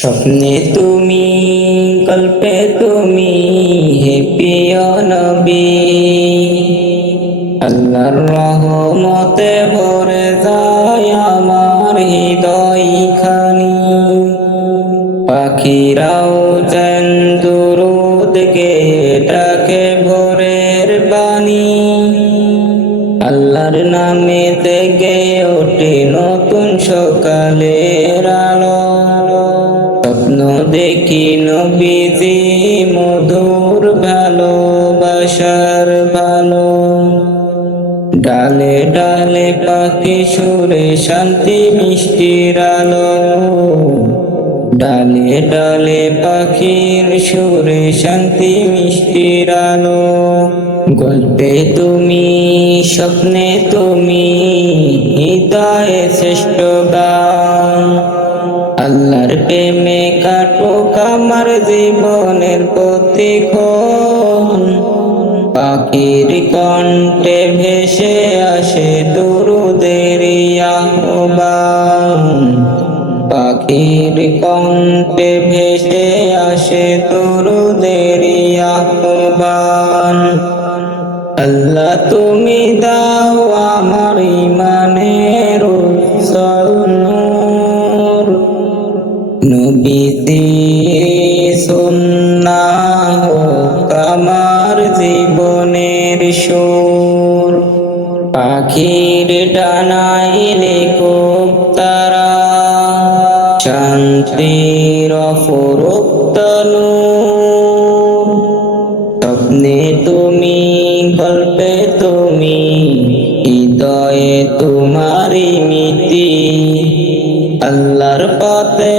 স্বপ্নে তুমি, কল্পে তুমি, হে প্রিয় নবী। আল্লাহর রহমতে ভরে যায় আমার হৃদয় খানি। পাখিরাও যেন দুরুদ গেয়ে ডাকে ভোরের বাণী। আল্লাহর নামে জেগে ওঠে নতুন সকালের আলো। স্বপ্ন দেখি নবীজি মধুর ভালোবাসার ভালো। ডালে ডালে পাখি সুরে শান্তি মিষ্টির আলো। ডালে ডালে পাখির সুরে শান্তি মিষ্টির আলো। গল্পে তুমি, স্বপ্নে তুমি, হৃদয়ে শ্রেষ্ঠ গান। আল্লাহর প্রেমে কাটুক আমার জীবনের প্রতিক্ষণ। পাখির কণ্ঠে ভেসে আসে দুরুদের আহ্বান। পাখির কণ্ঠে ভেসে আসে দুরুদের আহ্বান। আল্লাহ তুমি দাও আমার ইমানের উজ্জ্বল নূর। নবীজি সুন্নাহ হোক আমার জীবনের সুর। পাখির ডানায় লেখুক তারা শান্তির অপরূপ নূর। স্বপ্নে তুমি, গল্পে তুমি, হৃদয়ে তোমারই মিতি। আল্লাহর পথে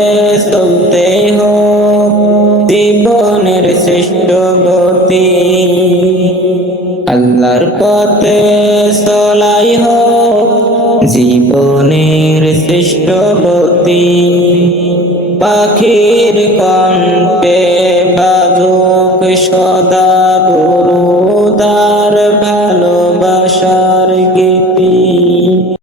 চলতে হোক জীবনের শ্রেষ্ঠ গতি। আল্লাহর পথে চলাই হোক জীবনের শ্রেষ্ঠ গতি। পাখির কণ্ঠে বাজুক সদা